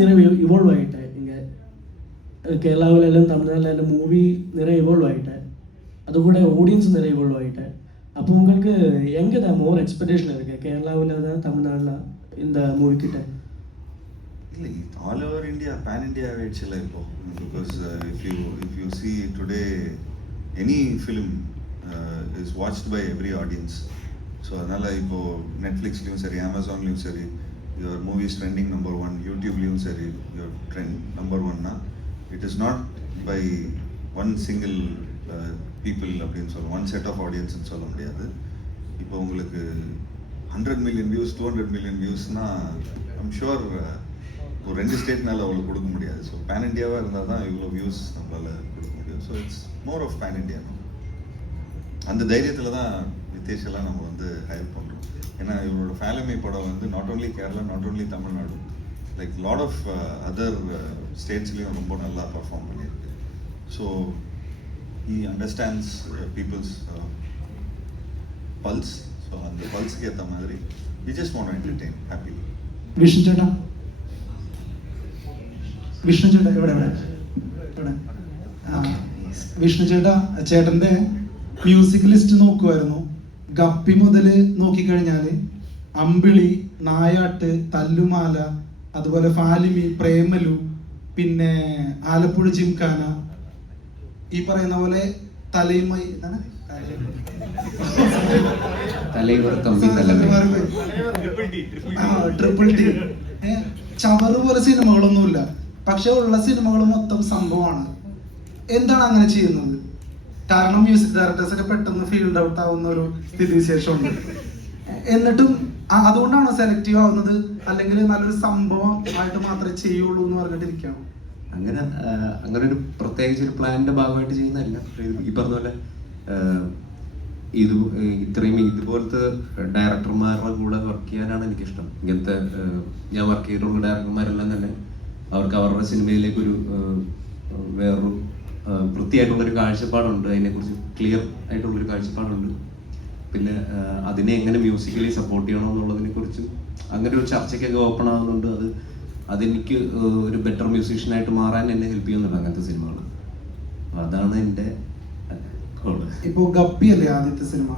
நிறைய இவால்வ் ஆகிட்டேன். இங்கே கேரளாவிலெல்லாம் தமிழ்நாட்டில் மூவி நிறைய இவால்வ் ஆகிட்டேன். அது கூட ஆடியன்ஸ் நிறைய இவால்வ் ஆகிட்டேன். அப்போ உங்களுக்கு எங்கே தான் மோர் எக்ஸ்பெக்டேஷன் இருக்குது, கேரளாவில் தான் தமிழ்நாட்டில் இந்த மூவி கிட்ட? இல்லை, all over India, pan India ஆயிடுச்சுல இப்போ. Because if you see today any film is watched by every audience. So அதனால் இப்போது நெட்ஃப்ளிக்ஸ்லேயும் சரி, அமேசான்லேயும் சரி, யுவர் மூவிஸ் ட்ரெண்டிங் நம்பர் 1, யூடியூப்லேயும் சரி யுவர் ட்ரெண்ட் நம்பர் 1னா it is not by one single people அப்படின்னு சொல்ல, ஒன் செட் ஆஃப் ஆடியன்ஸ்ன்னு சொல்ல முடியாது. இப்போ உங்களுக்கு 100 மில்லியன் வியூஸ், 200 மில்லியன் வியூஸ்னால் ஐம் ஷுர் ஒரு 2 ஸ்டேட்னால அவ்வளோ கொடுக்க முடியாது. ஸோ பேன் இண்டியாவாக இருந்தால் தான் இவ்வளோ வியூஸ் நம்மளால் கொடுக்க முடியும். So it's more of pan India. அந்த தைரியத்தில் தான் நிதேஷ் எல்லாம் நம்ம வந்து ஹையர் பண்ணுறோம். ஏன்னா இவரோட ஃபேலமி படம் வந்து not only Kerala, not only Tamil Nadu, like lot of other ஸ்டேட்ஸ்லேயும் ரொம்ப நல்லா பர்ஃபார்ம் பண்ணியிருக்கு. So he understands people's pulse. So அந்த பல்ஸ்க்கு ஏற்ற மாதிரி we just want to entertain happily. Vishnu ചേട്ടാ ഇവിടെ വിഷ്ണു ചേട്ടാ, ചേട്ടന്റെ മ്യൂസിക് ലിസ്റ്റ് നോക്കുമായിരുന്നു. ഗപ്പി മുതൽ നോക്കിക്കഴിഞ്ഞാല് അമ്പിളി, നായാട്ട്, തല്ലുമാല, അതുപോലെ ഫാലിമി, പ്രേമലു, പിന്നെ ആലപ്പുഴ ജിംഖാന, ഈ പറയുന്ന പോലെ തലയുമായി ട്രിപ്പിൾ ടി, ചവറ് പോലെ സിനിമകളൊന്നുമില്ല. പക്ഷെ ഉള്ള സിനിമകൾ മൊത്തം സംഭവമാണ്. എന്താണ് അങ്ങനെ ചെയ്യുന്നത്? കാരണം മ്യൂസിക് ഡയറക്ടേഴ്സ് ഒക്കെ പെട്ടെന്ന് ഫീൽഡ് ഔട്ട് ആവുന്ന ഒരു സ്ഥിതിവിശേഷമുണ്ട്. എന്നിട്ടും അതുകൊണ്ടാണോ സെലക്റ്റീവ് ആവുന്നത്, അല്ലെങ്കിൽ നല്ലൊരു സംഭവം ആയിട്ട് മാത്രമേ ചെയ്യുള്ളൂ എന്ന് പറഞ്ഞിട്ടിരിക്കുകയാണോ? അങ്ങനെ ഒരു പ്രത്യേകിച്ച് ഒരു പ്ലാനിന്റെ ഭാഗമായിട്ട് ചെയ്യുന്നതല്ല. ഈ പറഞ്ഞ പോലെ ഇത്രയും ഇതുപോലത്തെ ഡയറക്ടർമാരുടെ കൂടെ വർക്ക് ചെയ്യാനാണ് എനിക്കിഷ്ടം. ഇങ്ങനത്തെ ഞാൻ വർക്ക് ചെയ്തിട്ടുള്ള ഡയറക്ടർമാരെല്ലാം തന്നെ അവർക്ക് അവരുടെ സിനിമയിലേക്കൊരു വേറൊരു വൃത്തിയായിട്ടുള്ളൊരു കാഴ്ചപ്പാടുണ്ട്, അതിനെക്കുറിച്ച് ക്ലിയർ ആയിട്ടുള്ളൊരു കാഴ്ചപ്പാടുണ്ട്. പിന്നെ അതിനെ എങ്ങനെ മ്യൂസിക്കലി സപ്പോർട്ട് ചെയ്യണം എന്നുള്ളതിനെ കുറിച്ചും അങ്ങനെ ഒരു ചർച്ചയ്ക്കൊക്കെ ഓപ്പൺ ആകുന്നുണ്ട്. അതെനിക്ക് ഒരു ബെറ്റർ മ്യൂസീഷ്യനായിട്ട് മാറാൻ എന്നെ ഹെൽപ്പ് ചെയ്യുന്നുണ്ട് അങ്ങനത്തെ സിനിമകൾ. അതാണ് എൻ്റെ കോള്. ഇപ്പോൾ ഗപ്പി അല്ലേ ആദ്യത്തെ സിനിമ,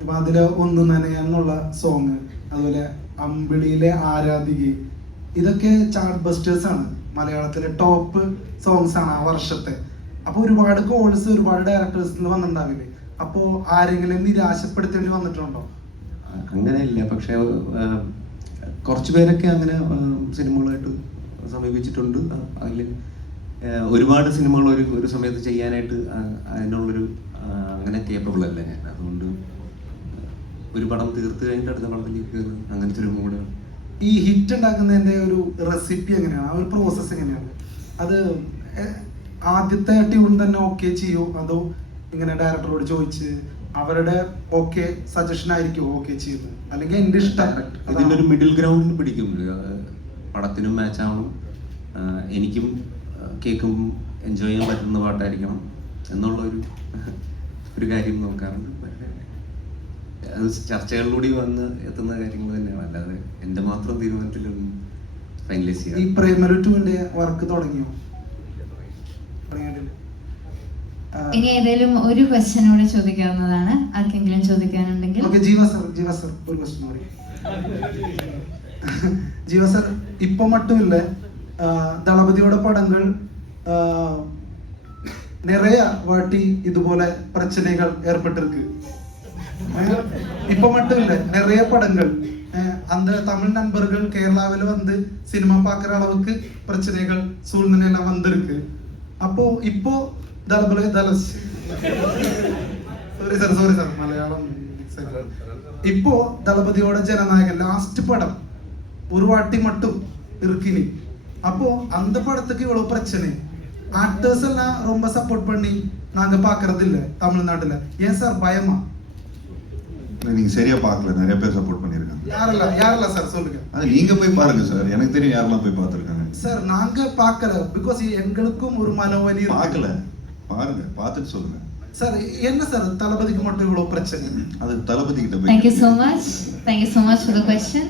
അപ്പൊ അതില് ഒന്ന് നനയാന്നുള്ള സോങ്, അതുപോലെ അമ്പിളിയിലെ ആരാധിക, ഇതൊക്കെ ചാർട്ട് ബസ്റ്റേഴ്സ് ആണ്, മലയാളത്തിലെ ടോപ്പ് സോങ്സ് ആണ് ആ വർഷത്തെ. അപ്പൊ ഒരുപാട് കോൾസ് ഒരുപാട് ഡയറക്ടേഴ്സിൽ വന്നിട്ടുണ്ടാവില്ലേ? അപ്പോ ആരെങ്കിലും നിരാശപ്പെടുത്തേണ്ടി വന്നിട്ടുണ്ടോ? അങ്ങനെയില്ല, പക്ഷെ കുറച്ച് പേരൊക്കെ അങ്ങനെ സിനിമകളായിട്ട് സമീപിച്ചിട്ടുണ്ട്. അതിൽ ഒരുപാട് സിനിമകൾ ഒരു സമയത്ത് ചെയ്യാനായിട്ട് അതിനുള്ളൊരു അങ്ങനെ കേപ്പബിൾ അല്ല ഞാൻ. അതുകൊണ്ട് ഒരു പടം തീർത്ത് കഴിഞ്ഞിട്ട് അടുത്ത പടത്തിലേക്ക് കയറും, അങ്ങനത്തെ ഒരു മൂഡ്. ഈ ഹിറ്റ് ഉണ്ടാക്കുന്നതിന്റെ ഒരു റെസിപ്പി എങ്ങനെയാണ്, ആ ഒരു പ്രോസസ് എങ്ങനെയാണ്? അത് ആദ്യത്തെ ട്യൂൺ തന്നെ ഓക്കെ ചെയ്യോ, അതോ ഇങ്ങനെ ഡയറക്ടറോട് ചോദിച്ച് അവരുടെ ഓക്കെ സജഷൻ ആയിരിക്കും ഓക്കെ ചെയ്യുന്നത്, അല്ലെങ്കിൽ എന്റെ ഇഷ്ടം? ഇതിന്റെ ഒരു മിഡിൽ ഗ്രൗണ്ടിൽ പിടിക്കും. പടത്തിനും മാച്ച് ആവണം, എനിക്കും കേൾക്കും എൻജോയ് ചെയ്യാൻ പറ്റുന്ന പാട്ടായിരിക്കണം എന്നുള്ള ഒരു കാര്യം നോക്കാറുണ്ട്. അത് ചർച്ചകളിലൂടെ വന്ന് എത്തുന്ന കാര്യങ്ങൾ തന്നെയാണ്, അല്ലാതെ എന്റെ മാത്രം തീരുമാനത്തിലൊന്നും ഫൈനലൈസ് ചെയ്യാം. ഈ പ്രേമലു 2ന്റെ വർക്ക് തുടങ്ങിയോ? ഇനി ഏതെങ്കിലും ഒരു ക്വസ്റ്റ്യൻ കൂടെ ചോദിക്കാവുന്നതാണ്, ആർക്കെങ്കിലും ചോദിക്കാനുണ്ടെങ്കിൽ. ജീവ സർ ഒരു ക്വസ്റ്റ്യൻ കൂടി. ജീവ സർ, ഇപ്പൊ മട്ടുമില്ല ദളപതിയോட படங்கள் நிறைய வாட்டி இதுபோல பிரச்சனைகள் ஏற்பட்டிருக்கு. இப்ப மட்டும் இல்ல, நிறைய படங்கள் அந்த தமிழ் நண்பர்கள் கேரளாவில் வந்து சினிமா பார்க்குற அளவுக்கு பிரச்சனைகள் சூழ்நிலை எல்லாம் வந்திருக்கு. அப்போ இப்போ സോറി സാർ മലയാളം. இப்போ தளபதியோட ஜனநாயகன் லாஸ்ட் படம் ஒரு வாட்டி மட்டும் இருக்குனி. அப்போ அந்த படத்துக்கு இவ்வளவு பிரச்சனை, ஆக்டர்ஸ் எல்லாம் ரொம்ப சப்போர்ட் பண்ணி நாங்க பாக்குறது இல்ல தமிழ்நாட்டுல. ஏன் சார் பயமா? நீங்க சரியா பார்க்கல, நிறைய பேர் சப்போர்ட் பண்ணிருக்காங்க. யாரெல்லாம் சார் சொல்லுங்க. அது நீங்க போய் பாருங்க சார், எனக்கு தெரியும் யாரெல்லாம் போய் பார்த்திருக்காங்க. சார் நாங்க பார்க்கல, பிகாஸ் எங்களுக்கும் ஒரு மனவலி. பார்க்கல, பாருங்க, பார்த்துட்டு சொல்லுங்க சார். என்ன சார் தளபதிக்கு மட்டும் இவ்வளவு பிரச்சனை? அது தளபதி கிட்ட போய். Thank you so much for the question.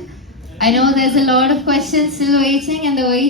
I know there's a lot of questions still waiting, and the wait